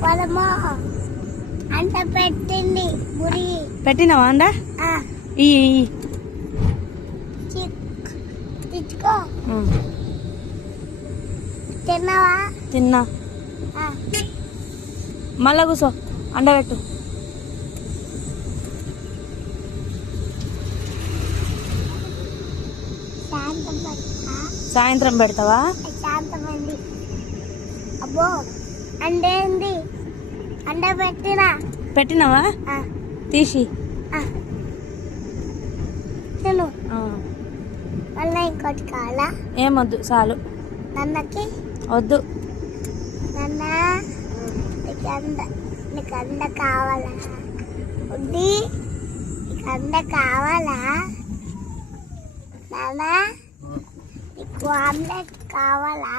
పొలము అంట పెట్టింది మురి పెట్టినావా అండ ఈ తెచ్చుకో తిన్నావా తిన్నా మళ్ళా కూసో అండ పెట్టు సాయంత్రం పెడతావా శాంతమంది అబ్బో అండేంది అండ పెట్టినావా తీసి తిను మళ్ళీ ఇంకోటి కావాలా ఏమొద్దు చాలు నన్నకి వద్దు నాన్న నీకు అండ కావాలా ఉంది నీకు అండ కావాలా నాన్న నీకు ఆమ్లెట్ కావాలా